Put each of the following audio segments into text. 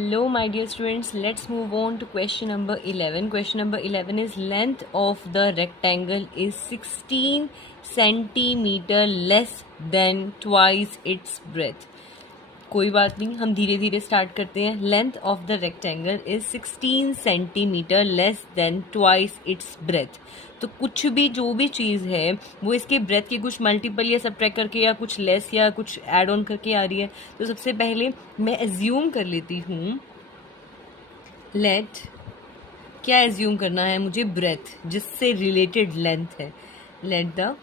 Hello my dear students, let's move on to question number 11. Question number 11 is length of the rectangle is 16 centimeter less than twice its breadth. कोई बात नहीं, हम धीरे धीरे start करते हैं. Length of the rectangle is 16 centimetre less than twice its breath. तो कुछ भी जो भी चीज़ है वो इसके ब्रेथ के कुछ मल्टीपल या सबट्रैक्ट करके या कुछ लेस या कुछ ऐड ऑन करके आ रही है. तो सबसे पहले मैं एज्यूम कर लेती हूँ, लेट, क्या एज्यूम करना है मुझे, ब्रेथ जिससे रिलेटेड लेंथ है. Let the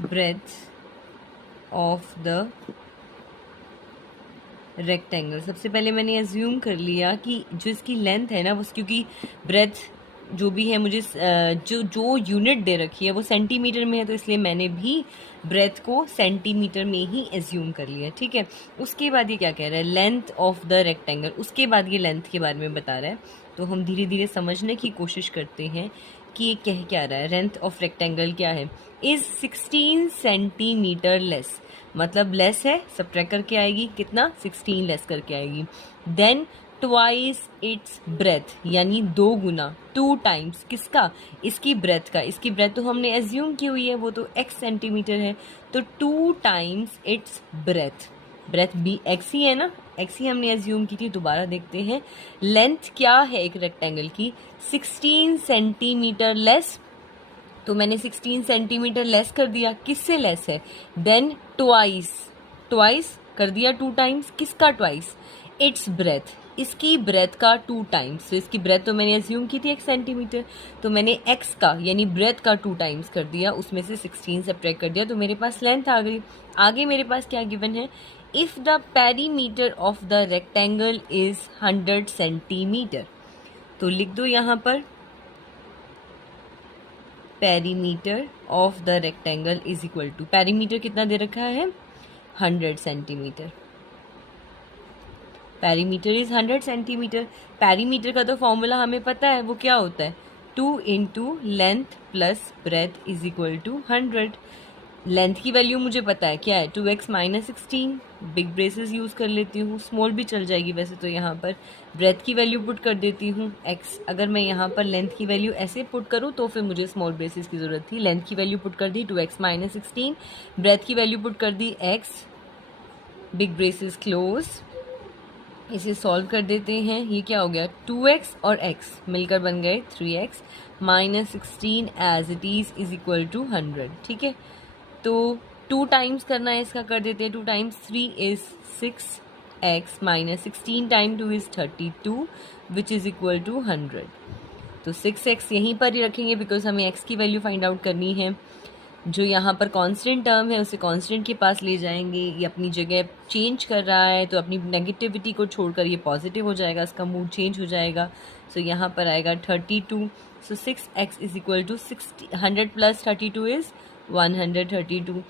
breadth of the rectangle. सबसे पहले मैंने एज्यूम कर लिया कि जो इसकी लेंथ है ना, वो क्योंकि ब्रेथ जो भी है मुझे जो यूनिट दे रखी है वो सेंटीमीटर में है, तो इसलिए मैंने भी ब्रेथ को सेंटीमीटर में ही एज्यूम कर लिया. ठीक है. उसके बाद ये क्या कह रहा है, लेंथ ऑफ द रेक्टेंगल. उसके बाद ये लेंथ के बारे में बता रहा है. तो हम धीरे धीरे समझने की कोशिश करते हैं कि ये कह क्या रहा है. लेंथ ऑफ रेक्टेंगल क्या है, इज 16 सेंटीमीटर लेस. मतलब लेस है, सबट्रैक्ट करके आएगी, कितना, 16 लेस करके आएगी. देन ट्वाइस इट्स ब्रेथ, यानी 2 गुना, 2 टाइम्स किसका, इसकी ब्रेथ का. इसकी ब्रेथ तो हमने एज्यूम की हुई है, वो तो x सेंटीमीटर है, तो 2 टाइम्स इट्स ब्रेथ. ब्रेथ भी x ही है ना, x ही हमने एज्यूम की थी. दोबारा देखते हैं, लेंथ क्या है एक रेक्टेंगल की, 16 सेंटीमीटर लेस. तो मैंने 16 सेंटीमीटर लेस कर दिया, किससे लेस है, देन ट्वाइस, ट्वाइस कर दिया 2 टाइम्स, किसका ट्वाइस, इट्स ब्रेथ, इसकी ब्रेथ का 2 टाइम्स. तो इसकी ब्रेथ तो मैंने एज्यूम की थी 1 सेंटीमीटर, तो मैंने x का यानी ब्रेथ का 2 टाइम्स कर दिया, उसमें से 16 सब्ट्रैक्ट कर दिया, तो मेरे पास लेंथ आ गई. आगे मेरे पास क्या गिवन है, if the perimeter of the rectangle is 100 centimetre. तो लिख दो यहाँ पर, perimeter of the rectangle is equal to, perimeter कितना दे रखा है, 100 centimetre. Perimeter is 100 centimetre. Perimeter का तो फॉर्मूला हमें पता है, वो क्या होता है, 2 into length plus breadth is equal to 100. Length की वैल्यू मुझे पता है, क्या है, 2x minus 16. Big braces use कर लेती हूँ, स्मॉल भी चल जाएगी वैसे तो. यहाँ पर ब्रेथ की वैल्यू पुट कर देती हूँ x. अगर मैं यहाँ पर लेंथ की वैल्यू ऐसे पुट करूँ तो फिर मुझे स्मॉल ब्रेसेस की ज़रूरत थी. लेंथ की वैल्यू पुट कर दी 2x माइनस 16, ब्रेथ की वैल्यू पुट कर दी x, बिग ब्रेसेस क्लोज. इसे सॉल्व कर देते हैं, ये क्या हो गया, 2x और x मिलकर बन गए 3x minus 16 as it is equal to 100. ठीक है. तो 2 टाइम्स करना है इसका, कर देते हैं. 2 times 3 is 6x minus 16 time 2 is 32 which is equal to 100. तो 6x यहीं पर ही रखेंगे बिकॉज हमें x की वैल्यू फाइंड आउट करनी है. जो यहाँ पर कांस्टेंट टर्म है उसे कांस्टेंट के पास ले जाएंगे. ये अपनी जगह चेंज कर रहा है, तो अपनी नेगेटिविटी को छोड़कर ये पॉजिटिव हो जाएगा, इसका मूड चेंज हो जाएगा. सो यहाँ पर आएगा 32. So 6x is equal to 100 plus 32 is 132.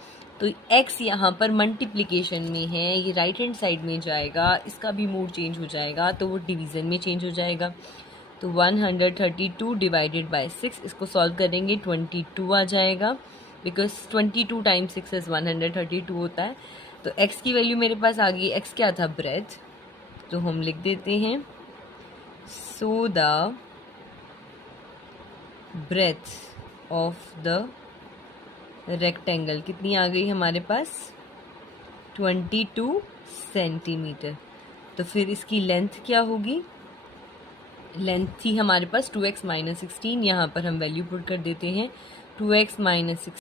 तो x यहाँ पर मल्टीप्लिकेशन में है, ये राइट हैंड साइड में जाएगा, इसका भी मूड चेंज हो जाएगा, तो वो डिवीज़न में चेंज हो जाएगा. तो 132 डिवाइडेड बाय 6, इसको सॉल्व करेंगे 22 आ जाएगा, बिकॉज 22 टाइम्स 6 इज़ 132 होता है. तो x की वैल्यू मेरे पास आ गई, x क्या था, ब्रेथ. तो हम लिख देते हैं, so the breadth of the rectangle कितनी आ गई हमारे पास, 22 सेंटीमीटर. तो फिर इसकी लेंथ क्या होगी, लेंथ थी हमारे पास 2x माइनस 16, यहाँ पर हम वैल्यू पुट कर देते हैं 2x माइनस 16.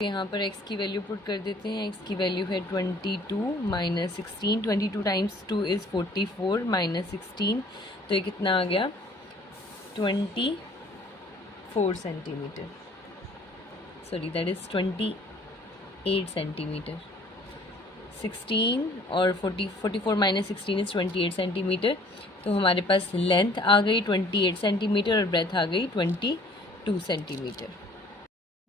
यहाँ पर x की वैल्यू पुट कर देते हैं, x की वैल्यू है 22 माइनस 16. 22 टाइम्स 2 इज़ 44 माइनस 16, तो ये कितना आ गया, 24 centimetre. Sorry, that is 28 centimetre. 16 और 44 माइनस 16 इज़ 28 सेंटीमीटर. तो हमारे पास लेंथ आ गई 28 सेंटीमीटर और ब्रेथ आ गई 22 centimetre.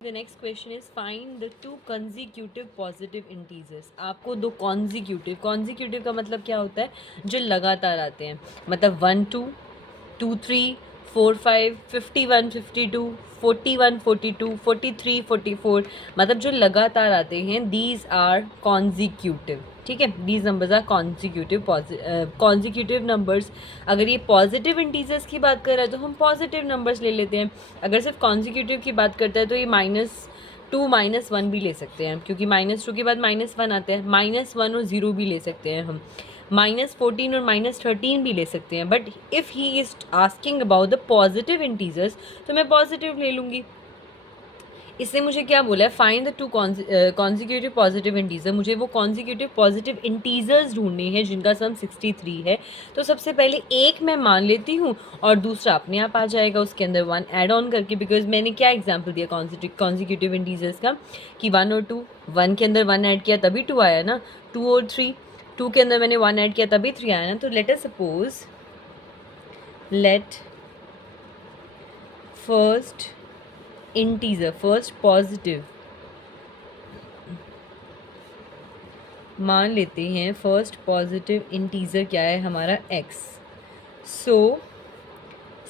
The next question is find the 2 consecutive positive integers. आपको 2 कॉन्जिक्यूटिव का मतलब क्या होता है, जो लगातार आते हैं. मतलब 1 2 2 3 4 5 51 52 41 42 43 44, मतलब जो लगातार आते हैं, दीज आर कॉन्जिक्यूटिव. ठीक है, these numbers are consecutive numbers. अगर ये पॉजिटिव इंटीजर्स की बात कर रहा है तो हम पॉजिटिव नंबर्स ले लेते हैं, अगर सिर्फ कॉन्जिक्यूटिव की बात करता है तो ये -2 -1 भी ले सकते हैं, क्योंकि -2 के बाद -1 आता है, -1 और 0 भी ले सकते हैं हम, -14 और -13 भी ले सकते हैं। But if he is asking about the positive integers तो मैं पॉजिटिव ले लूँगी। इससे मुझे क्या बोला है, find the 2 consecutive positive integer. मुझे वो कॉन्जिक्यूटिव पॉजिटिव इंटीजर्स ढूंढने हैं जिनका सम 63 है। तो सबसे पहले एक मैं मान लेती हूँ और दूसरा अपने आप आ जाएगा उसके अंदर 1 ऐड ऑन करके, बिकॉज मैंने क्या एग्जाम्पल दिया कॉन्जिक्यूटिव इंटीजर्स का कि 1 और 2, 1 के अंदर 1 ऐड किया तभी 2 आया ना, 2 और 3, 2 के अंदर मैंने 1 ऐड किया तभी 3 आया ना। तो let us suppose first integer, first positive मान लेते हैं, फर्स्ट पॉजिटिव इंटीजर क्या है हमारा x। सो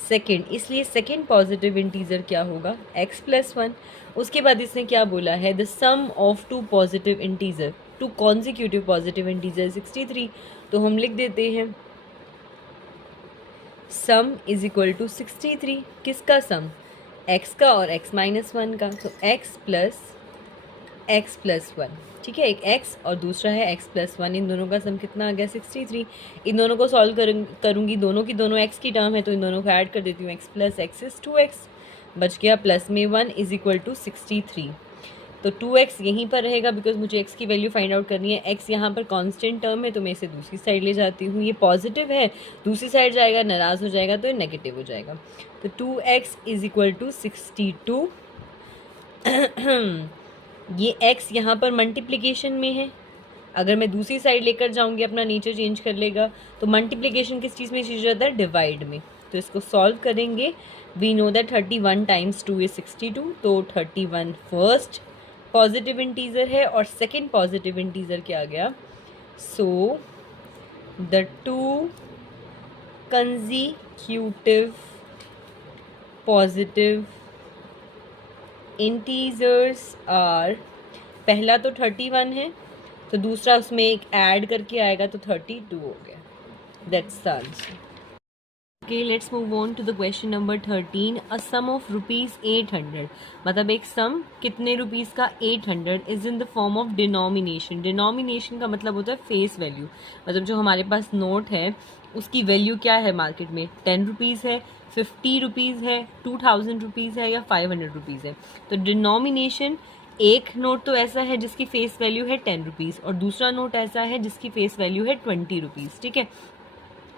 सेकेंड, इसलिए सेकेंड पॉजिटिव इंटीजर क्या होगा x + 1। उसके बाद इसने क्या बोला है, the sum of 2 positive integer, 2 consecutive positive integer 63। तो हम लिख देते हैं सम इज इक्वल टू 63। किसका सम, x का और x - 1 का। तो x + 1, ठीक है, एक x और दूसरा है x + 1, इन दोनों का सम कितना आ गया 63। इन दोनों को सॉल्व करूँगी, दोनों की दोनों x की टर्म है तो इन दोनों को ऐड कर देती हूँ, x + x इज़ 2x, बच गया प्लस में 1 इज इक्वल टू 63। तो 2x यहीं पर रहेगा बिकॉज मुझे x की वैल्यू फाइंड आउट करनी है। x यहाँ पर कांस्टेंट टर्म है तो मैं इसे दूसरी साइड ले जाती हूँ, ये पॉजिटिव है, दूसरी साइड जाएगा नाराज़ हो जाएगा तो ये नेगेटिव हो जाएगा। तो 2x इज इक्वल टू 62। ये x यहाँ पर मल्टीप्लिकेशन में है, अगर मैं दूसरी साइड लेकर जाऊँगी अपना नेचर चेंज कर लेगा। तो मल्टीप्लिकेशन किस चीज़ में चीज़ जाता है, डिवाइड में। तो इसको सॉल्व करेंगे, वी नो दैट 31 × 2 इज 62। तो 31 फर्स्ट पॉजिटिव इंटीजर है और सेकंड पॉजिटिव इंटीजर क्या आ गया। So the 2 consecutive positive integers are, पहला तो 31 है तो दूसरा उसमें एक ऐड करके आएगा तो 32 हो गया। That's the answer. Okay, let's move on to the question number 13। A sum of ₹800, मतलब एक सम कितने रुपीज़ का, 800, is in the form of denomination. Denomination का मतलब होता है फेस वैल्यू, मतलब जो हमारे पास नोट है उसकी वैल्यू क्या है मार्केट में, 10 रुपीज़ है, 50 रुपीज़ है, 2000 रुपीज़ है या 500 रुपीज़ है। तो डिनोमिनेशन, एक नोट तो ऐसा है जिसकी फेस वैल्यू है 10 रुपीज़ और दूसरा नोट ऐसा है जिसकी फेस वैल्यू है 20 रुपीज़, ठीक है।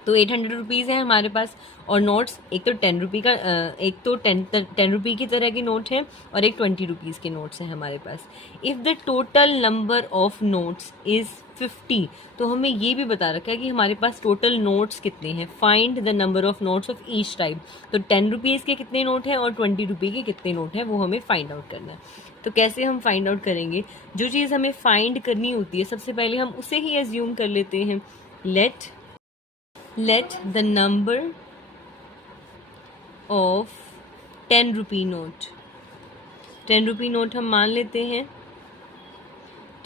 तो 800 रुपीज़ है हमारे पास और नोट्स, एक तो 10 रुपये का, एक तो 10 रुपये की तरह के नोट हैं और एक 20 रुपीज़ के नोट्स हैं हमारे पास। If the total number of notes is 50, तो हमें ये भी बता रखा है कि हमारे पास टोटल नोट्स कितने हैं। Find the number of notes of each type. तो 10 रुपीज़ के कितने नोट हैं और 20 रुपये के कितने नोट हैं वो हमें फाइंड आउट करना है। तो कैसे हम फाइंड आउट करेंगे, जो चीज़ हमें फाइंड करनी होती है सबसे पहले हम उसे ही एज्यूम कर लेते हैं। let the number of 10 rupee note, 10 rupee note हम मान लेते हैं,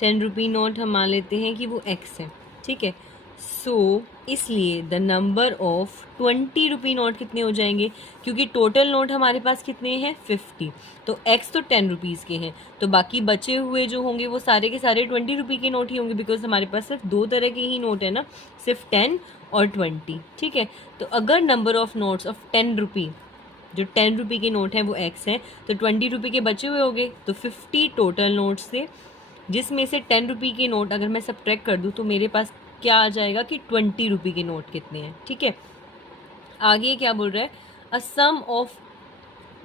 10 रुपी नोट हम मान लेते हैं कि वो x है, ठीक है। सो इसलिए the number of 20 rupee note कितने हो जाएंगे, क्योंकि टोटल नोट हमारे पास कितने हैं 50, तो x तो 10 रुपीज़ के हैं, तो बाकी बचे हुए जो होंगे वो सारे के सारे 20 रुपये के नोट ही होंगे, बिकॉज हमारे पास सिर्फ 2 तरह के ही नोट है ना, सिर्फ 10 और 20, ठीक है। तो अगर नंबर ऑफ नोट्स ऑफ 10 रुपी, जो 10 रुपये के नोट हैं वो x है, तो 20 रुपये के बचे हुए हो गए, तो 50 टोटल नोट्स से जिसमें से 10 रुपये के नोट अगर मैं सब्ट्रैक्ट कर दूँ तो मेरे पास क्या आ जाएगा कि 20 रुपये के नोट कितने हैं, ठीक है। आगे क्या बोल रहा है, a sum of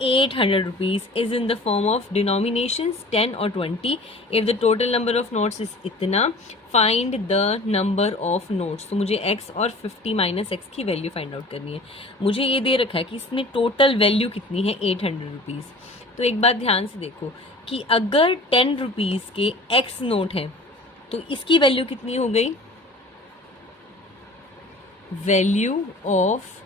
800 rupees is in the form of denominations 10 और 20। If the total number of notes is इतना, find the number of notes. तो मुझे x और 50 - x की वैल्यू फाइंड आउट करनी है। मुझे ये दे रखा है कि इसमें टोटल वैल्यू कितनी है 800 रुपीज़। तो एक बात ध्यान से देखो कि अगर 10 रुपीज़ के x नोट हैं तो इसकी वैल्यू कितनी हो गई, वैल्यू ऑफ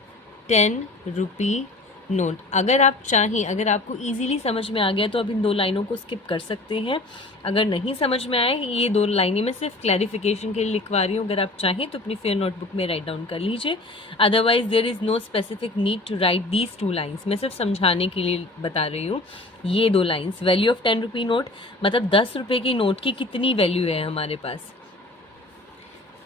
10 रुपी नोट। अगर आप चाहें, अगर आपको इजीली समझ में आ गया तो आप इन 2 लाइनों को स्किप कर सकते हैं। अगर नहीं समझ में आए, ये 2 लाइनें मैं सिर्फ क्लैरिफिकेशन के लिए लिखवा रही हूँ, अगर आप चाहें तो अपनी फेयर नोटबुक में राइट डाउन कर लीजिए। Otherwise there is no specific need to write these 2 lines. मैं सिर्फ समझाने के लिए बता रही हूँ ये 2 lines. Value of 10 rupee note, मतलब 10 रुपये के नोट की कितनी वैल्यू है हमारे पास।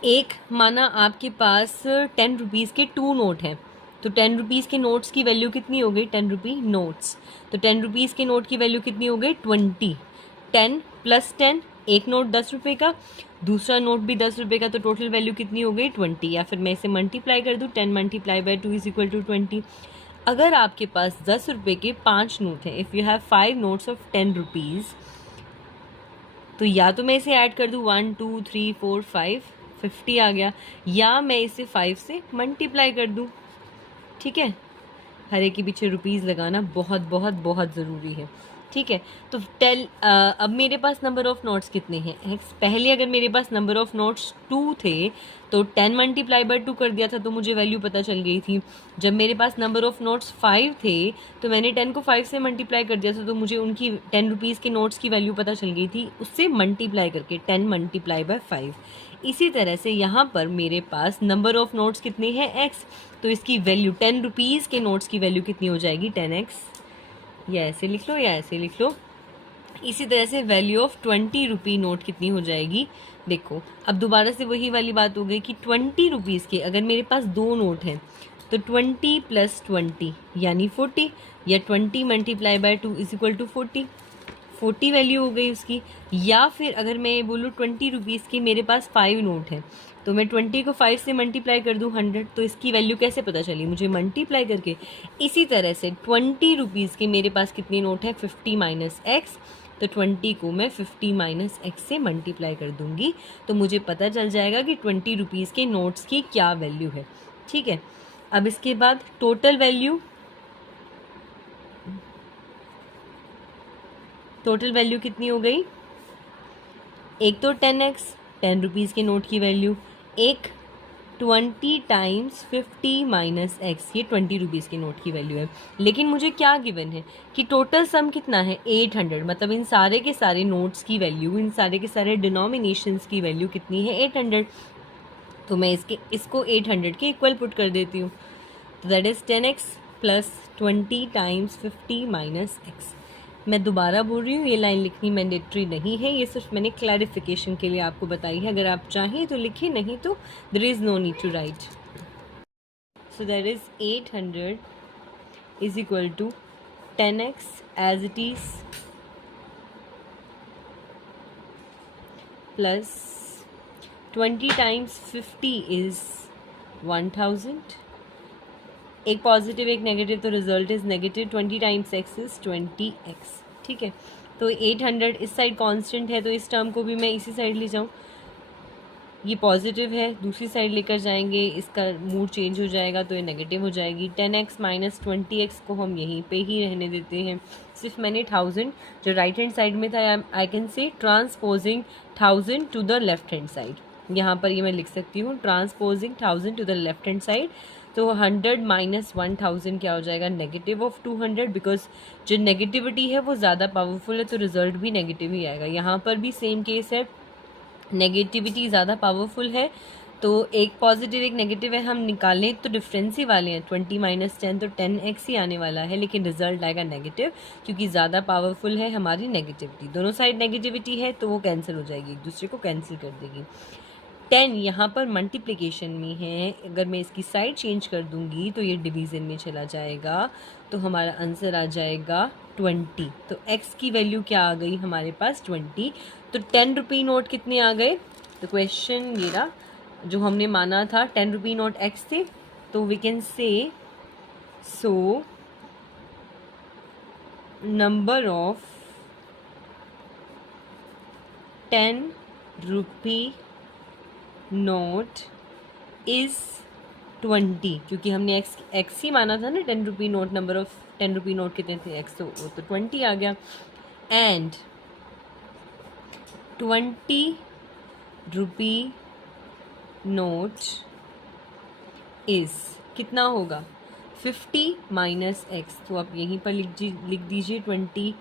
एक माना आपके पास 10 रुपीज़ के 2 नोट हैं, तो 10 रुपीज़ के नोट्स की वैल्यू कितनी हो गई, 10 रुपी नोट्स। तो 10 रुपीज़ के नोट की वैल्यू कितनी हो गई, 20। 10 + 10, एक नोट 10 रुपये का, दूसरा नोट भी 10 रुपये का, तो टोटल वैल्यू कितनी हो गई, 20। या फिर मैं इसे मल्टीप्लाई कर दूँ, 10 × 2 = 20। अगर आपके पास 10 रुपये के 5 नोट हैं, if you have 5 notes of 10 rupees, तो या तो मैं इसे ऐड कर दूँ 1 2 3 4 5, 50 आ गया, या मैं इसे 5 से मल्टीप्लाई कर दूँ। ठीक है, हर एक के पीछे रुपीज़ लगाना बहुत बहुत बहुत ज़रूरी है। ठीक है, तो अब मेरे पास नंबर ऑफ़ नोट्स कितने हैं, एक्स। पहले अगर मेरे पास नंबर ऑफ़ नोट्स 2 थे तो 10 × 2 कर दिया था तो मुझे वैल्यू पता चल गई थी। जब मेरे पास नंबर ऑफ़ नोट्स 5 थे तो मैंने 10 को 5 से मल्टीप्लाई कर दिया था, तो मुझे उनकी 10 रुपीज़ के नोट्स की वैल्यू पता चल गई थी, उससे मल्टीप्लाई करके 10 × 5। इसी तरह से यहाँ पर मेरे पास नंबर ऑफ़ नोट्स कितने हैं, एक्स, तो इसकी वैल्यू 10 रुपीज़ के नोट्स की वैल्यू कितनी हो जाएगी, 10x। या ऐसे लिख लो या ऐसे लिख लो। इसी तरह से वैल्यू ऑफ 20 रुपी नोट कितनी हो जाएगी, देखो अब दोबारा से वही वाली बात हो गई कि 20 रुपीज़ के अगर मेरे पास 2 नोट हैं तो 20 + 20 यानी 40, या 20 × 2 = 40। 40 वैल्यू हो गई उसकी। या फिर अगर मैं बोलूँ 20 रुपीज़ के मेरे पास 5 नोट हैं, तो मैं 20 को 5 से मल्टीप्लाई कर दूँ 100, तो इसकी वैल्यू कैसे पता चली, मुझे मल्टीप्लाई करके। इसी तरह से 20 रुपीज़ के मेरे पास कितने नोट हैं, 50 - x, तो 20 को मैं 50 - x से मल्टीप्लाई कर दूँगी, तो मुझे पता चल जाएगा कि 20 रुपीज़ के नोट्स की क्या वैल्यू है। ठीक है, अब इसके बाद टोटल वैल्यू कितनी हो गई, एक तो 10x 10 रुपीज़ के नोट की वैल्यू, एक 20 × 50 - x, ये 20 रुपीज़ के नोट की वैल्यू है। लेकिन मुझे क्या गिवन है कि टोटल सम कितना है, 800, मतलब इन सारे के सारे नोट्स की वैल्यू, इन सारे के सारे डिनोमिनेशंस की वैल्यू कितनी है, 800। तो मैं इसको 800 के इक्वल पुट कर देती हूँ, तो दैट इज़ 10x + 20 × 50 - x। मैं दोबारा बोल रही हूँ, ये लाइन लिखनी मैंडेटरी नहीं है, ये सिर्फ मैंने क्लैरिफिकेशन के लिए आपको बताई है। अगर आप चाहें तो लिखिए, नहीं तो there is no need to write. So that is 800 = 10x as it is plus 20 × 50 is 1000। एक पॉजिटिव एक नेगेटिव, तो result is negative. 20 × x is 20x। ठीक है, तो 800 इस साइड कांस्टेंट है, तो इस टर्म को भी मैं इसी साइड ले जाऊँ, ये पॉजिटिव है, दूसरी साइड लेकर जाएंगे, इसका मूड चेंज हो जाएगा, तो ये नेगेटिव हो जाएगी। 10x - 20x को हम यहीं पे ही रहने देते हैं। सिर्फ मैंने 1000 जो राइट हैंड साइड में था, I can say transposing 1000 to the left hand side. यहाँ पर ये मैं लिख सकती हूँ transposing 1000 to the left hand side. तो 100 - 1000 क्या हो जाएगा, नेगेटिव ऑफ 200, बिकॉज जो नेगेटिविटी है वो ज़्यादा पावरफुल है, तो रिजल्ट भी नेगेटिव ही आएगा। यहाँ पर भी सेम केस है, नेगेटिविटी ज़्यादा पावरफुल है, तो एक पॉजिटिव एक नेगेटिव है, हम निकालें तो डिफरेंस ही वाले हैं। 20 - 10 तो 10x ही आने वाला है, लेकिन रिजल्ट आएगा नेगेटिव, क्योंकि ज़्यादा पावरफुल है हमारी नेगेटिविटी। दोनों साइड नेगेटिविटी है तो वो कैंसिल हो जाएगी, एक दूसरे को कैंसिल कर देगी। 10 यहाँ पर मल्टीप्लिकेशन में है, अगर मैं इसकी साइड चेंज कर दूंगी तो ये डिवीज़न में चला जाएगा, तो हमारा आंसर आ जाएगा 20। तो x की वैल्यू क्या आ गई हमारे पास, 20। तो 10 रुपी नोट कितने आ गए, तो क्वेश्चन ये रहा, जो हमने माना था 10 रुपी नोट x थे, तो we can say so number of 10 rupee note is 20, क्योंकि हमने x ही माना था ना, 10 rupee note, number of 10 rupee note कितने थे, x, तो 20 आ गया। एंड 20 रुपी नोट इज़ कितना होगा, 50 माइनस एक्स, तो आप यहीं पर लिख दीजिए 20,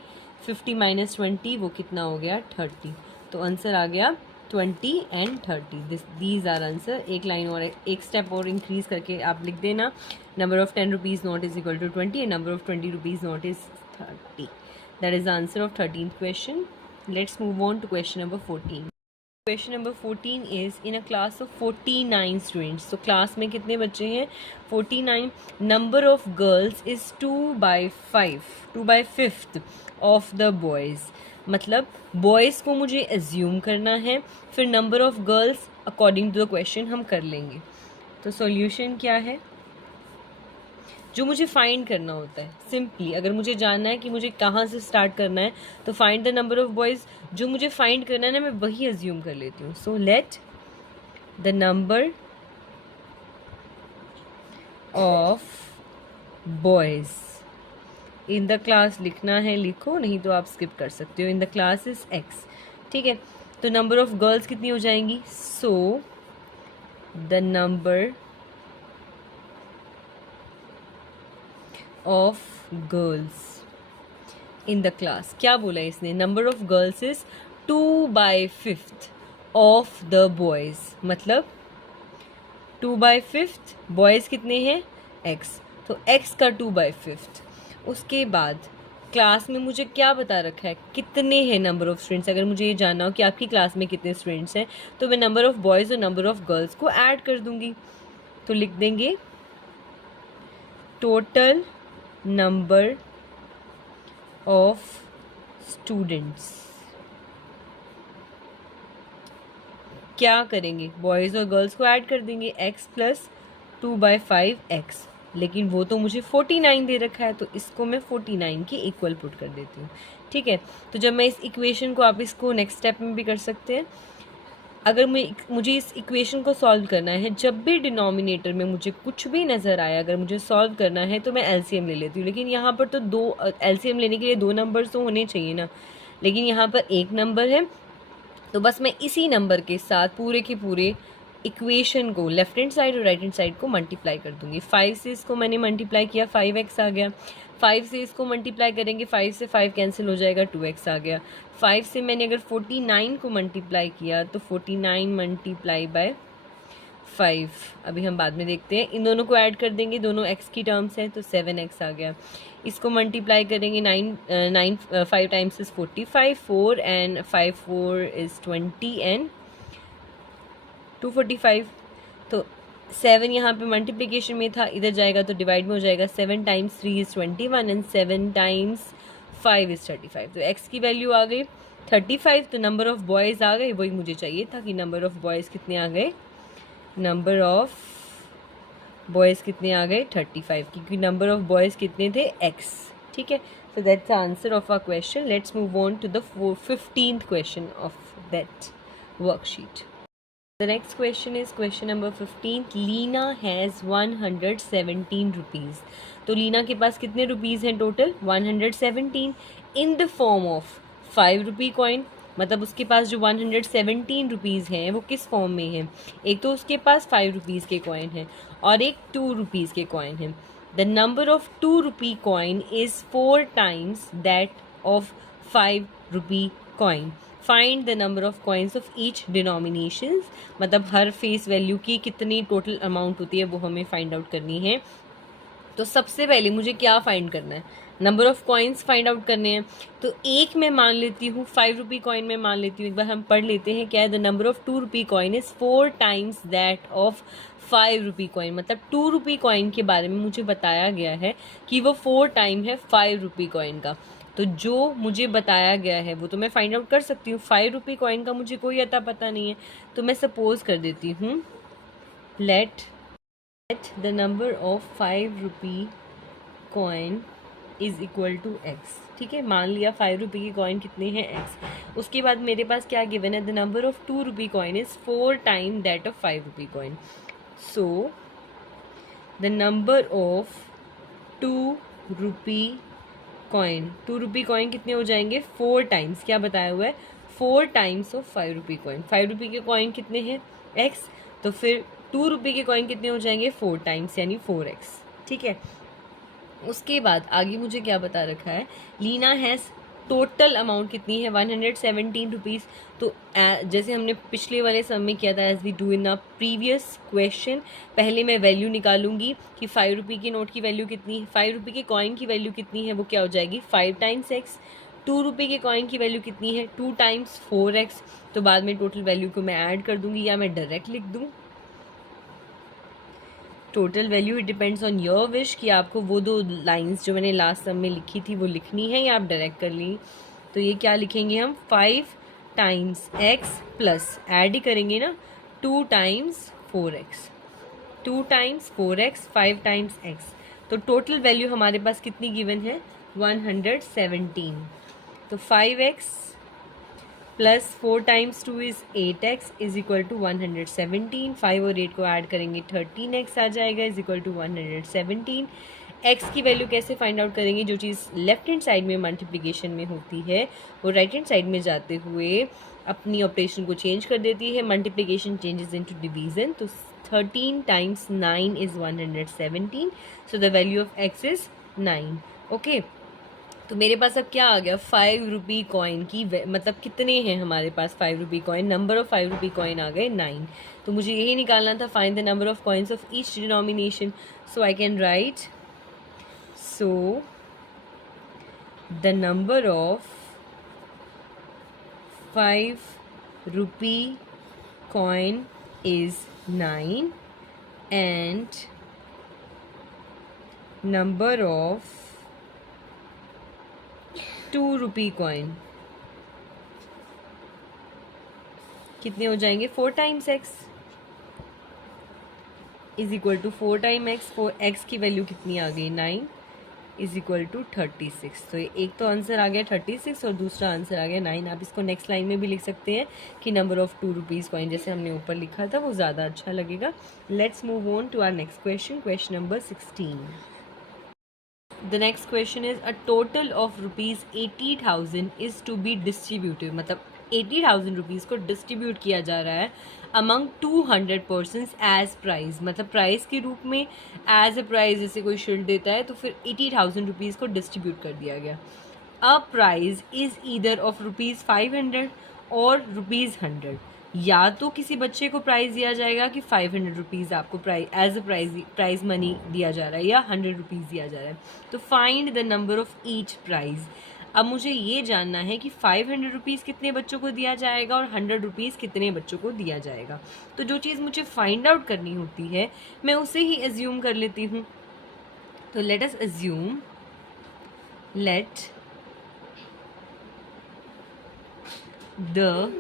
50 माइनस 20 वो कितना हो गया 30। तो आंसर आ गया 20 एंड 30। These are answer. एक लाइन और एक स्टेप और इंक्रीज करके आप लिख देना, number of 10 rupees note is equal to 20 and number of 20 rupees note is 30। That is the answer of 13th question. Let's move on to question number 14। Question number 14 is in a class of 49 students. तो class में कितने बच्चे हैं 49। Number of girls is 2/5, 2/5 of the boys. मतलब boys को मुझे assume करना है, फिर number of girls according to the question हम कर लेंगे। तो सॉल्यूशन क्या है, जो मुझे फाइंड करना होता है सिंपली, अगर मुझे जानना है कि मुझे कहाँ से स्टार्ट करना है तो find the number of boys, जो मुझे फाइंड करना है ना मैं वही अज्यूम कर लेती हूँ। So let the number of boys in the class लिखना है लिखो, नहीं तो आप स्किप कर सकते हो। In the class is x, ठीक है। तो नंबर ऑफ गर्ल्स कितनी हो जाएंगी, सो the number of girls in the class, क्या बोला इसने, number of girls is 2/5 of the boys. मतलब 2/5 बॉयज़ कितने हैं एक्स, तो एक्स का 2/5। उसके बाद क्लास में मुझे क्या बता रखा है, कितने हैं नंबर ऑफ स्टूडेंट्स। अगर मुझे ये जानना हो कि आपकी क्लास में कितने स्टूडेंट्स हैं तो मैं नंबर ऑफ बॉयज़ और नंबर ऑफ गर्ल्स को ऐड कर दूंगी। तो लिख देंगे टोटल नंबर ऑफ स्टूडेंट्स। क्या करेंगे, बॉयज़ और गर्ल्स को ऐड कर देंगे, x प्लस 2/5 x। लेकिन वो तो मुझे 49 दे रखा है, तो इसको मैं 49 के इक्वल पुट कर देती हूँ, ठीक है। तो जब मैं इस इक्वेशन को, आप इसको नेक्स्ट स्टेप में भी कर सकते हैं। अगर मुझे इस इक्वेशन को सॉल्व करना है, जब भी डिनोमिनेटर में मुझे कुछ भी नज़र आया, अगर मुझे सॉल्व करना है तो मैं एलसीएम ले लेती हूँ। लेकिन यहाँ पर तो दो एलसीएम लेने के लिए दो नंबर्स तो होने चाहिए ना, लेकिन यहाँ पर एक नंबर है, तो बस मैं इसी नंबर के साथ पूरे के पूरे इक्वेशन को लेफ्ट हैंड साइड और राइट हैंड साइड को मल्टीप्लाई कर दूंगी। 5 से इसको मैंने मल्टीप्लाई किया, 5x आ गया। 5 से इसको मल्टीप्लाई करेंगे, 5 से 5 कैंसिल हो जाएगा, 2x आ गया। 5 से मैंने अगर 49 को मल्टीप्लाई किया तो 49 मल्टीप्लाई बाय 5, अभी हम बाद में देखते हैं। इन दोनों को ऐड कर देंगे, दोनों x की टर्म्स हैं, तो 7x आ गया। इसको मल्टीप्लाई करेंगे, 5 times is 45, 4 and 5 4 is 20 and 245। तो 7 यहाँ पे मल्टीप्लिकेशन में था, इधर जाएगा तो डिवाइड में हो जाएगा। 7 times 3 is 21 and 7 times 5 is 35। तो x की वैल्यू आ गई 35। तो नंबर ऑफ बॉयज़ आ गए, वही मुझे चाहिए था कि नंबर ऑफ बॉयज़ कितने आ गए, नंबर ऑफ बॉयज़ कितने आ गए 35, क्योंकि नंबर ऑफ बॉयज़ कितने थे x, ठीक है। So that's the answer of our question. Let's move on to the 15th question of that worksheet. The next question is question number 15. Leena has 117 rupees. तो लीना के पास कितने रुपीज़ हैं total, 117 in the form of 5 rupee coin. मतलब उसके पास जो 117 rupees हैं वो किस फॉर्म में हैं, एक तो उसके पास 5 रुपीज़ के कॉइन हैं और एक 2 रुपीज़ के कॉइन हैं। The number of 2 rupee coin is 4 times that of 5 rupee coin. Find the number of coins of each denominations. मतलब हर फेस वैल्यू की कितनी टोटल अमाउंट होती है वो हमें फाइंड आउट करनी है। तो सबसे पहले मुझे क्या फाइंड करना है, number of coins find out करने हैं। तो एक मैं मान लेती हूँ 5 रुपी कॉइन में मान लेती हूँ, एक बार हम पढ़ लेते हैं क्या है। The number of 2 rupee coin is 4 times that of 5 rupee coin. मतलब 2 रुपी कॉइन के बारे में मुझे बताया गया है कि वो 4 टाइम है 5 रुपी कॉइन का। तो जो मुझे बताया गया है वो तो मैं फाइंड आउट कर सकती हूँ। 5 रुपी कॉइन का मुझे कोई अता पता नहीं है, तो मैं सपोज कर देती हूँ let the number of 5 rupee coin is equal to x. ठीक है, मान लिया 5 रुपी की कॉइन कितने हैं एक्स। उसके बाद मेरे पास क्या गिवन है, the number of 2 rupee coin is 4 time that of 5 rupee coin. So the number of 2 rupee coin, 2 rupee coin कितने हो जाएंगे 4 टाइम्स, क्या बताया हुआ है 4 टाइम्स ऑफ 5 रुपी कॉइन। 5 रुपी के कॉइन कितने हैं एक्स, तो फिर 2 रुपी के कॉइन कितने हो जाएंगे 4 टाइम्स यानी 4x। ठीक है, उसके बाद आगे मुझे क्या बता रखा है, लीना हैज़ टोटल अमाउंट कितनी है 117 रुपीज़। तो जैसे हमने पिछले वाले सम में किया था, as we do in a previous question, पहले मैं वैल्यू निकालूंगी कि 5 रुपये की नोट की वैल्यू कितनी है, 5 रुपये के कॉइन की वैल्यू कितनी है, वो क्या हो जाएगी 5 टाइम्स एक्स। 2 रुपये के कॉइन की वैल्यू कितनी है 2 टाइम्स 4x। तो बाद में टोटल वैल्यू को मैं ऐड कर दूंगी या मैं डायरेक्ट लिख दूँ total value. It depends on your wish कि आपको वो दो लाइंस जो मैंने लास्ट सम में लिखी थी वो लिखनी है या आप डायरेक्ट कर ली। तो ये क्या लिखेंगे हम 5 टाइम्स एक्स प्लस ऐड ही करेंगे ना 2 times 4x, 2 times 4x 5 times x। तो टोटल वैल्यू हमारे पास कितनी गिवन है 117। तो 5x plus 4 times 2 is 8x is equal to 117। 5 और 8 को ऐड करेंगे 13x आ जाएगा इज इक्वल टू 117। x की वैल्यू कैसे फाइंड आउट करेंगे, जो चीज़ लेफ्ट हैंड साइड में मल्टीप्लिकेशन में होती है वो राइट हैंड साइड में जाते हुए अपनी ऑपरेशन को चेंज कर देती है। Multiplication changes into division. तो 13 times 9 is 117। So the value of x is 9। Okay, तो मेरे पास अब क्या आ गया 5 रुपी कॉइन की मतलब कितने हैं हमारे पास 5 rupee coin, number of 5 rupee coin आ गए 9। तो मुझे यही निकालना था find the number of coins of each denomination. So I can write, so the number of 5 rupee coin is 9 and number of 2 rupee coin कितने हो जाएंगे 4 times x is equal to 4 time x। 4x की value कितनी आ गई 9 is equal to 36। तो एक तो आंसर आ गया 36 और दूसरा आंसर आ गया 9। आप इसको नेक्स्ट लाइन में भी लिख सकते हैं कि नंबर ऑफ 2 रुपीज़ कॉइन जैसे हमने ऊपर लिखा था वो ज़्यादा अच्छा लगेगा। Let's move on to our next question, question number 16। The next question is a total of rupees 80,000 is to be distributed। मतलब 80,000 रुपीज़ को डिस्ट्रीब्यूट किया जा रहा है among 200 persons as प्राइज। मतलब प्राइज के रूप में एज अ प्राइज जैसे कोई शील्ड देता है तो फिर 80,000 रुपीज़ को डिस्ट्रीब्यूट कर दिया गया। A prize is either of rupees 500 और रुपीज़ 100। या तो किसी बच्चे को प्राइज़ दिया जाएगा कि 500 रुपीज़ आपको prize as a prize money दिया जा रहा है या 100 रुपीज़ दिया जा रहा है। तो find the number of each prize. अब मुझे ये जानना है कि 500 रुपीज़ कितने बच्चों को दिया जाएगा और 100 रुपीज़ कितने बच्चों को दिया जाएगा। तो जो चीज़ मुझे फाइंड आउट करनी होती है मैं उसे ही एज्यूम कर लेती हूँ। तो let us assume, let the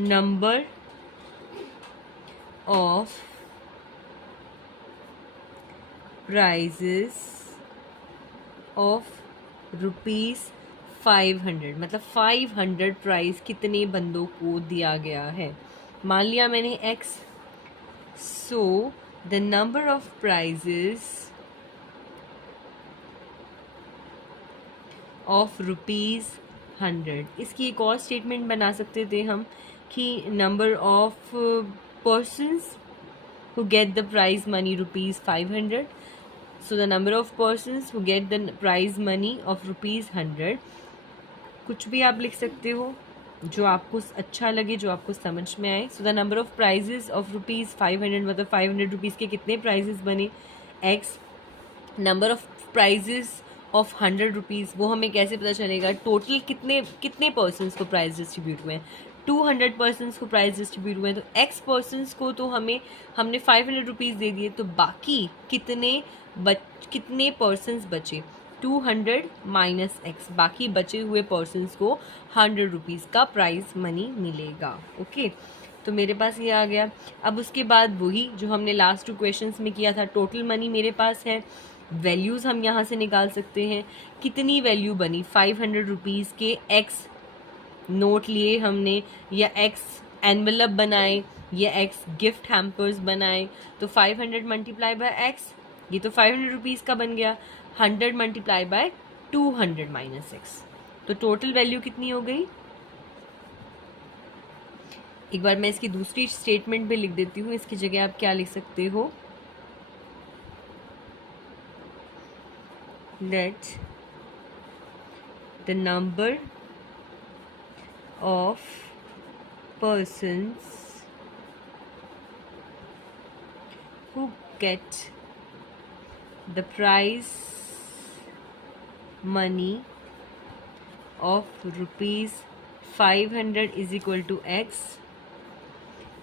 number of prizes of rupees 500। मतलब 500 प्राइज कितने बंदों को दिया गया है। मान लिया मैंने x, so the number of prizes of rupees 100। इसकी एक और स्टेटमेंट बना सकते थे हम कि number of persons who get the prize money rupees 500, so the number of persons who get the prize money of rupees 100। कुछ भी आप लिख सकते हो जो आपको अच्छा लगे, जो आपको समझ में आए। So the number of prizes of rupees 500 मतलब 500 रुपीज़ के कितने प्राइजेस बने x। Number of prizes of 100 rupees वो हमें कैसे पता चलेगा, टोटल कितने पर्सनस को प्राइज डिस्ट्रीब्यूट हुए हैं। 200 पर्सनस को प्राइज डिस्ट्रीब्यूट हुए हैं तो x पर्सनस को तो हमने 500 रुपीज़ दे दिए, तो बाकी कितने पर्सनस बचे 200 माइनस x, बाकी बचे हुए पर्सनस को 100 रुपीज़ का प्राइज मनी मिलेगा। ओके, तो मेरे पास ये आ गया। अब उसके बाद वही जो हमने लास्ट 2 क्वेश्चंस में किया था, टोटल मनी मेरे पास है। वैल्यूज़ हम यहाँ से निकाल सकते हैं, कितनी वैल्यू बनी 500 रुपीज़ के x नोट लिए हमने या x एनवेलप बनाए या x गिफ्ट हैम्पर्स बनाए। तो 500 मल्टीप्लाई बाय x, ये तो 500 रुपीज़ का बन गया। 100 मल्टीप्लाई बाय 200 माइनस x, तो टोटल वैल्यू कितनी हो गई। एक बार मैं इसकी दूसरी स्टेटमेंट भी लिख देती हूँ, इसकी जगह आप क्या लिख सकते हो let the number of persons who get the prize money of rupees 500 is equal to x.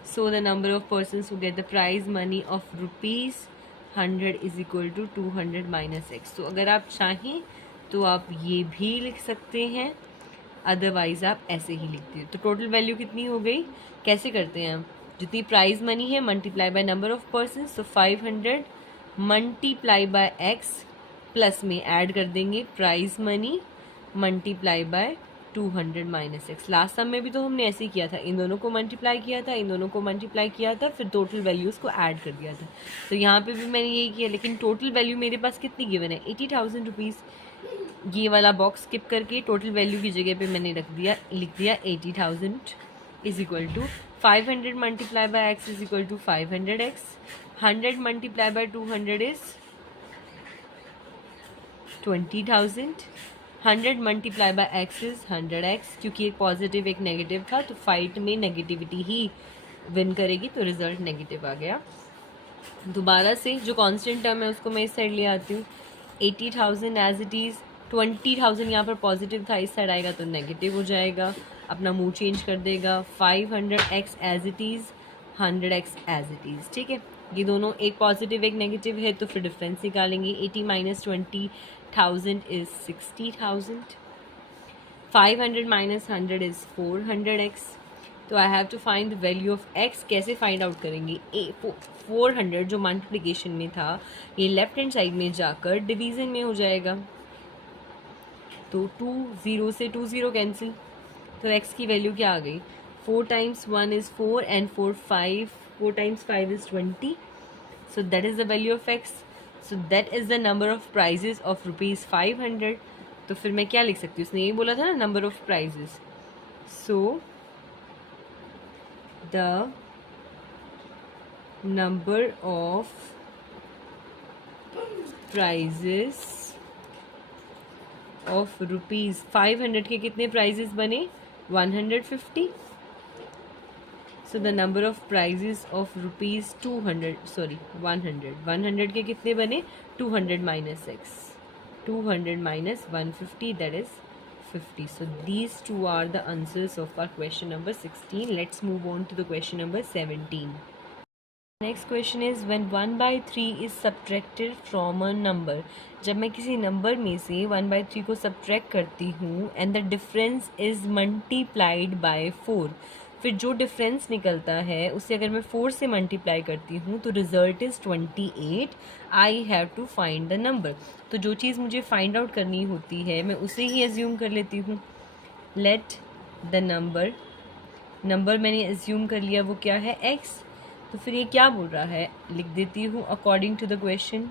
So the number of persons who get the prize money of rupees 100 is equal to 200 minus x. तो अगर आप चाहें तो आप ये भी लिख सकते हैं, अदरवाइज आप ऐसे ही लिखते हैं। तो टोटल वैल्यू कितनी हो गई, कैसे करते हैं हम, जितनी प्राइज मनी है multiply by number of person, तो 500 मल्टीप्लाई बाय एक्स प्लस में ऐड कर देंगे prize money multiply by 200 minus x. Last sum में भी तो हमने ऐसे ही किया था, इन दोनों को मल्टीप्लाई किया था, इन दोनों को मल्टीप्लाई किया था, फिर टोटल वैल्यूज़ को ऐड कर दिया था। तो यहाँ पे भी मैंने यही किया, लेकिन टोटल वैल्यू मेरे पास कितनी गिवन है, 80,000 रुपीज़। ये वाला बॉक्स स्किप करके टोटल वैल्यू की जगह पे मैंने लिख दिया 80,000 is equal to 500 multiply by x is equal to 500x, 100 multiply by 200 is 20,000, 100 multiply by x is 100x। क्योंकि एक पॉजिटिव एक नेगेटिव था तो फाइट में नेगेटिविटी ही विन करेगी, तो रिजल्ट नेगेटिव आ गया। दोबारा से जो कांस्टेंट टर्म है उसको मैं इस साइड ले आती हूँ, 80,000 एज इट इज़, 20,000 यहाँ पर पॉजिटिव था, इस साइड आएगा तो नेगेटिव हो जाएगा, अपना मूड चेंज कर देगा। 500x as it is, 100x as it is, ठीक है। ये दोनों एक पॉजिटिव एक नेगेटिव है तो फिर डिफरेंस निकालेंगे। 80 minus 20,000 is 60,000, 500 minus 100 is 400x। तो I have to find the value of x। कैसे फाइंड आउट करेंगे, 400 जो मल्टीप्लिकेशन में था ये लेफ्ट हैंड साइड में जाकर डिवीज़न में हो जाएगा, तो 2 0 से 2 0 कैंसिल, तो x की वैल्यू क्या आ गई, 4 times 1 is 4 and 4 times 5 is 20, so that is the value of x। So that is the number of prizes of rupees 500। तो फिर मैं क्या लिख सकती हूँ, उसने यही बोला था ना number of prizes, so the number of prizes of rupees 500 के कितने prizes बने, 150। so the number of prizes of rupees 100 के कितने बने, 200 minus x, 200 minus 150, that is 50. So these two are the answers of our question number 16. Let's move on to the question number 17. Next question is when 1/3 is subtracted from a number. जब मैं किसी number में से 1/3 को subtract करती हूँ and the difference is multiplied by 4, फिर जो डिफरेंस निकलता है उसे अगर मैं 4 से मल्टीप्लाई करती हूँ तो result is 28। I have to find the number. तो जो चीज़ मुझे फाइंड आउट करनी होती है मैं उसे ही एज्यूम कर लेती हूँ। लेट द नंबर मैंने एज्यूम कर लिया, वो क्या है, x। तो फिर ये क्या बोल रहा है, लिख देती हूँ according to the question.